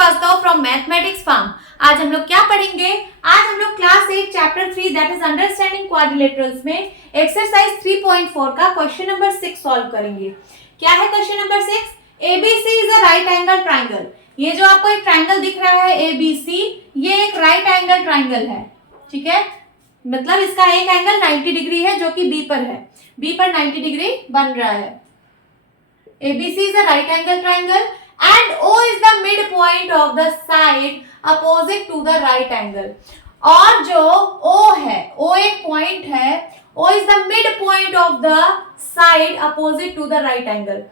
Srivastava from mathematics farm. आज हम लोग क्या पढ़ेंगे? आज हम लोग class 8 chapter 3 that is understanding quadrilaterals में एक्सरसाइज 3.4 का क्वेश्चन नंबर 6 सॉल्व करेंगे। क्या है question number 6? ABC is a right angle triangle. ये जो आपको एक ट्राइंगल दिख रहा है ABC, ये एक राइट एंगल ट्राइंगल है, ठीक है। मतलब इसका एक एंगल 90 डिग्री है जो कि B पर है, B पर 90 डिग्री बन रहा है। ABC is a right angle triangle and O is the midpoint of the side opposite to the right angle। और जो O है, O एक पॉइंट है, O is the midpoint of the side opposite to the right angle।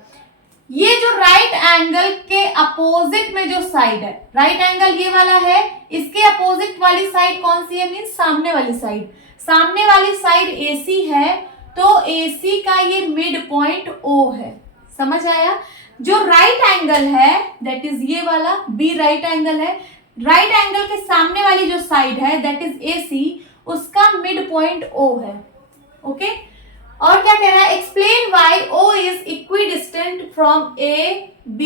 ये जो right angle के opposite में जो साइड है, राइट एंगल ये वाला है, इसके अपोजिट वाली साइड कौन सी है? मीन्स सामने वाली साइड। सामने वाली साइड AC है, तो AC का ये मिड पॉइंट O है। समझ आया? जो राइट एंगल है दैट इज ये वाला B राइट एंगल है, राइट एंगल के सामने वाली जो साइड है दैट इज AC, उसका मिड पॉइंट O है। ओके, और क्या कह रहा है? Explain why O is equidistant from A, B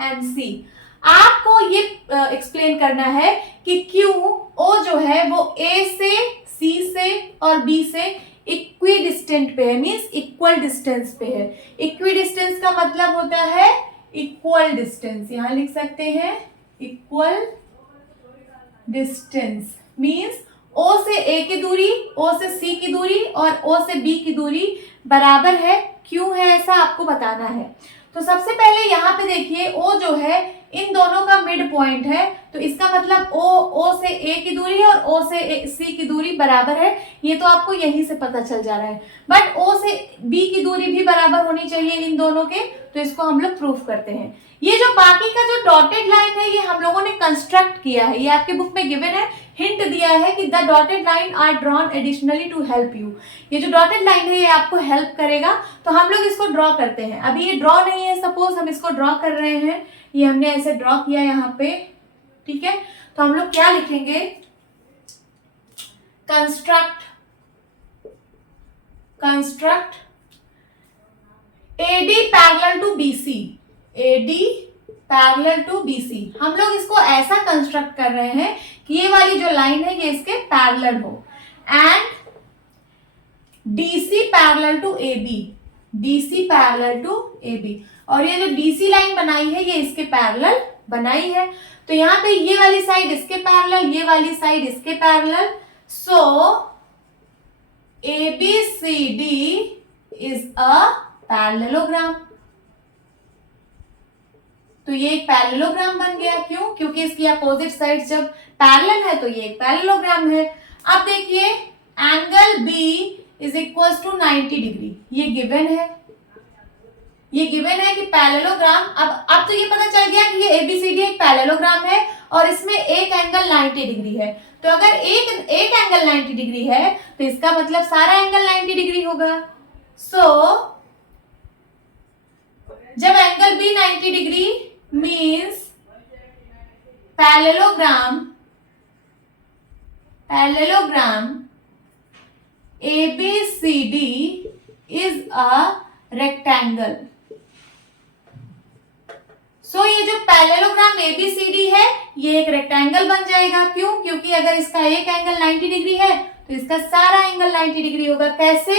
and C। आपको ये एक्सप्लेन करना है कि क्यों O जो है वो A से, C से और B से इक्वी डिस्टेंट पे है, मीन्स इक्वल डिस्टेंस पे है। इक्वी डिस्टेंस का मतलब होता है इक्वल डिस्टेंस, यहां लिख सकते हैं इक्वल डिस्टेंस मीन्स O से A की दूरी, O से C की दूरी और O से B की दूरी बराबर है। क्यों है ऐसा आपको बताना है। तो सबसे पहले यहाँ पे देखिए O जो है इन दोनों का मिड पॉइंट है, तो इसका मतलब O से A की दूरी और O से C की दूरी बराबर है। ये तो आपको यहीं से पता चल जा रहा है, बट O से B की दूरी भी बराबर होनी चाहिए इन दोनों के, तो इसको हम लोग प्रूफ करते हैं। ये जो बाकी का जो डॉटेड लाइन है ये हम लोगों ने कंस्ट्रक्ट किया है, ये आपके बुक में गिवन है, हिंट दिया है कि the dotted line are drawn additionally to help you. ये जो डॉटेड लाइन है ये आपको हेल्प करेगा, तो हम लोग इसको ड्रॉ करते हैं। अभी ये ड्रॉ नहीं है, सपोज हम इसको ड्रॉ कर रहे हैं, ये हमने ऐसे ड्रॉ किया यहाँ पे, ठीक है। तो हम लोग क्या लिखेंगे? Construct AD parallel to BC, AD parallel to BC। हम लोग इसको ऐसा कंस्ट्रक्ट कर रहे हैं कि ये वाली जो लाइन है ये इसके पैरेलल हो, and DC parallel to AB, DC parallel to AB। और ये जो DC लाइन बनाई है ये इसके पैरेलल बनाई है, तो यहाँ पे ये वाली साइड इसके पैरेलल, ये वाली साइड इसके parallel, so ABCD is a parallelogram. तो ये एक पैरेललोग्राम बन गया। क्यों? क्योंकि इसकी अपोजिट साइड जब पैरेलल है तो ये एक पैरेललोग्राम है। अब देखिए angle B is equal to 90 डिग्री, ये गिवन है, ये गिवन है कि पैरेललोग्राम। अब तो ये पता चल गया कि ये ABCD एक पैरेललोग्राम है और इसमें एक एंगल 90 डिग्री है। तो अगर एक एंगल 90 डिग्री है तो इसका मतलब सारा एंगल 90 डिग्री होगा। सो जब angle B 90 degree means parallelogram ABCD is a rectangle. So ये जो पैरेललोग्राम ABCD है ये एक रेक्टेंगल बन जाएगा। क्यों? क्योंकि अगर इसका एक एंगल 90 डिग्री है तो इसका सारा एंगल 90 डिग्री होगा। कैसे?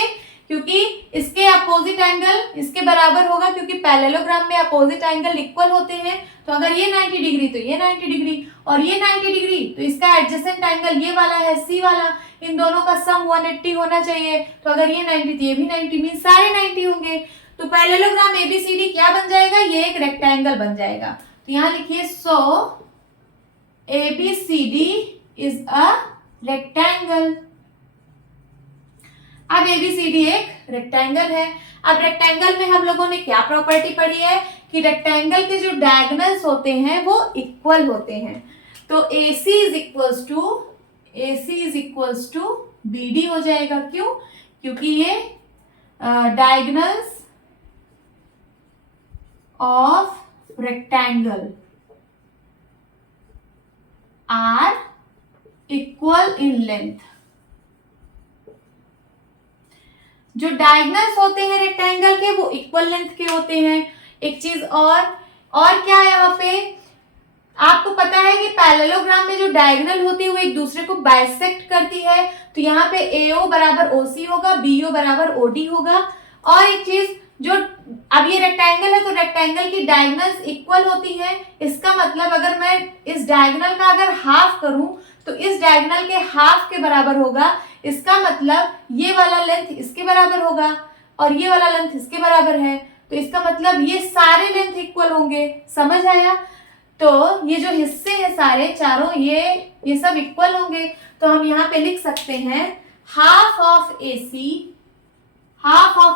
क्योंकि इसके अपोजिट एंगल इसके बराबर होगा, क्योंकि पैरेललोग्राम में अपोजिट एंगल इक्वल होते हैं। तो अगर ये 90 डिग्री तो ये 90 डिग्री और ये 90 डिग्री, तो इसका एडजेसेंट एंगल ये वाला है C वाला, इन दोनों का सम 180 होना चाहिए। तो अगर ये 90 तो ये भी 90, मीन सारे 90 होंगे। तो पैरेललोग्राम ABCD क्या बन जाएगा? ये एक रेक्टेंगल बन जाएगा। तो यहाँ लिखिए सो ABCD इज अ रेक्टेंगल। अब ABCD एक रेक्टेंगल है। अब रेक्टेंगल में हम लोगों ने क्या प्रॉपर्टी पढ़ी है कि रेक्टेंगल के जो डायगोनल्स होते हैं वो इक्वल होते हैं। तो AC is equals to BD हो जाएगा। क्यों? क्योंकि ये diagonals of rectangle are equal in length. जो डायगोनल्स होते हैं रेक्टेंगल के वो इक्वल लेंथ के होते हैं। एक चीज और क्या है यहाँ पे आपको पता है कि पैरेललोग्राम में जो डायगोनल होती है वो एक दूसरे को बाइसेक्ट करती है, तो यहाँ पे AO बराबर OC होगा, BO बराबर OD होगा। और एक चीज, जो अब ये रेक्टेंगल है तो रेक्टेंगल की डायगोनल्स इक्वल होती हैं। इसका मतलब अगर मैं इस डायगोनल का अगर हाफ करूं तो इस डायगोनल के हाफ के बराबर होगा। इसका मतलब ये वाला लेंथ इसके बराबर होगा और ये वाला लेंथ इसके बराबर है, तो इसका मतलब ये सारे लेंथ इक्वल होंगे। समझ आया? तो ये जो हिस्से हैं सारे चारों ये सब इक्वल होंगे। तो हम यहाँ पे लिख सकते हैं half of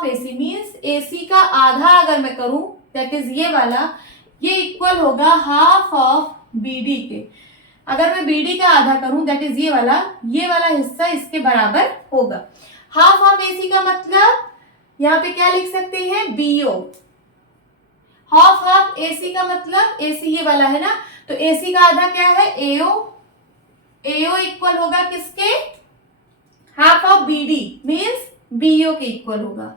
AC means AC का आधा अगर मैं करूं दैट इज ये वाला, ये इक्वल होगा हाफ ऑफ BD के। अगर मैं BD का आधा करूं दैट इज ये वाला हिस्सा इसके बराबर होगा। हाफ ऑफ AC का मतलब यहाँ पे क्या लिख सकते हैं, BO। हाफ ऑफ AC का मतलब AC ये वाला है ना, तो AC का आधा क्या है, AO इक्वल होगा किसके, half of BD means BO के इक्वल होगा।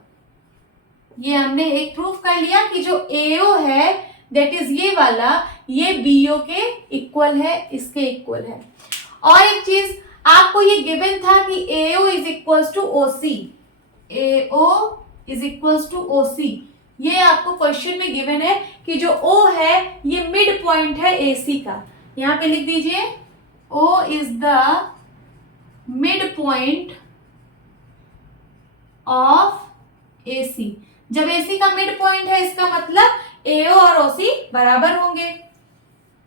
ये हमने एक प्रूफ कर लिया कि जो AO है दैट इज ये वाला, ये BO के इक्वल है, इसके इक्वल है। और एक चीज, आपको ये गिवन था कि AO is equals to OC, AO is equals to OC। ये आपको क्वेश्चन में गिवन है कि जो O है ये मिड पॉइंट है AC का। यहां पे लिख दीजिए O is the mid point of AC। जब AC का मिड पॉइंट है इसका मतलब AO और OC बराबर होंगे।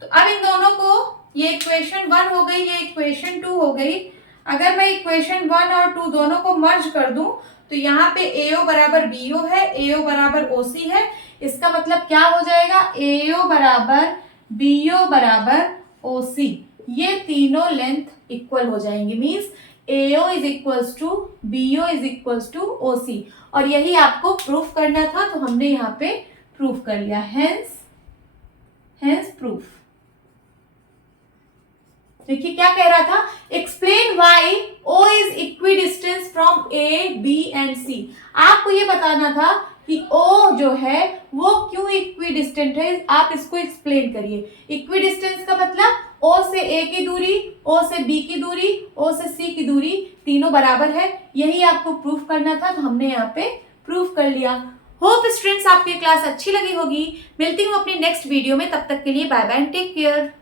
तो अब इन दोनों को, ये इक्वेशन 1 हो गई, ये इक्वेशन 2 हो गई। अगर मैं इक्वेशन 1 और 2 दोनों को मर्ज कर दूं तो यहाँ पे AO बराबर BO है, AO बराबर OC है। इसका मतलब क्या हो जाएगा, AO बराबर BO बराबर OC। ये तीनों लेंथ इक्वल हो जाएंगे, means AO is equals to BO is equals to OC। और यही आपको प्रूफ करना था, तो हमने यहाँ पे प्रूफ कर लिया, हेंस प्रूफ। देखिए क्या कह रहा था, explain why O is equidistance from A, B and C। आपको ये बताना था कि O जो है वो क्यों इक्विडिस्टेंट है, आप इसको एक्सप्लेन करिए। इक्विडिस्टेंस का मतलब O से A की दूरी, O से B की दूरी, O से C की दूरी तीनों बराबर है। यही आपको प्रूफ करना था, तो हमने यहाँ पे प्रूफ कर लिया। होप स्टूडेंट्स आपकी क्लास अच्छी लगी होगी। मिलती हूँ अपनी नेक्स्ट वीडियो में, तब तक के लिए bye bye and take care.